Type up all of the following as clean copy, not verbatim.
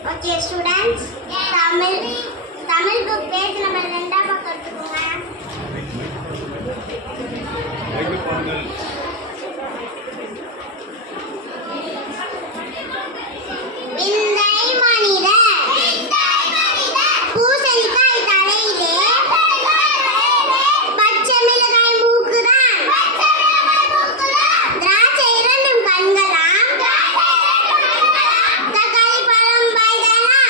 Okay, students. Tamil book page number 2 பக்கம் எடுத்துக்கோங்க. விந்தை மனித பூசணிக்காய் தலையிலே பச்சை மிளகாய் மூக்குதான் திராட்சை இரண்டும் கண்களாம் தக்காளி பழம் பாய்தானா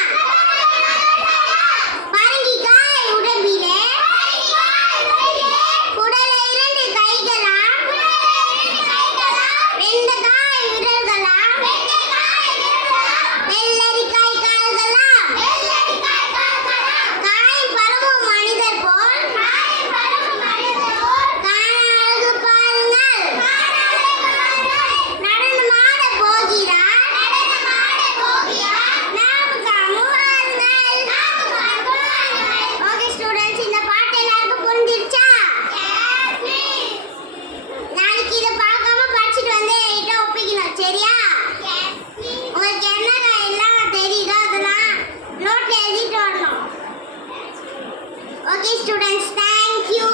பரங்கிக்காய் உடம்பிலே குடலை இரண்டு கைகளாம் வெண்டைக்காய் விரல்களாம் வெள்ளரிக்காய் கால்களாம் காயும் பழமும் மனிதர் போல் காண அழகு பாருங்கள் நடனமாட போகிறார் நாமும் வாருங்கள். ஓகே ஸ்டூடெண்ட்ஸ், இந்த பாட்டு எல்லாருக்கும் புரிஞ்சிருச்சா? நாளைக்கு இதை பார்க்காம படிச்சுட்டு வந்து என்கிட்ட ஒப்பிக்கணும், சரியா? உங்களுக்கு என்ன எல்லாம் தெரியுதோ அதெல்லாம் நோட்ல எழுதிட்டு வரணும். Okay students, thank you.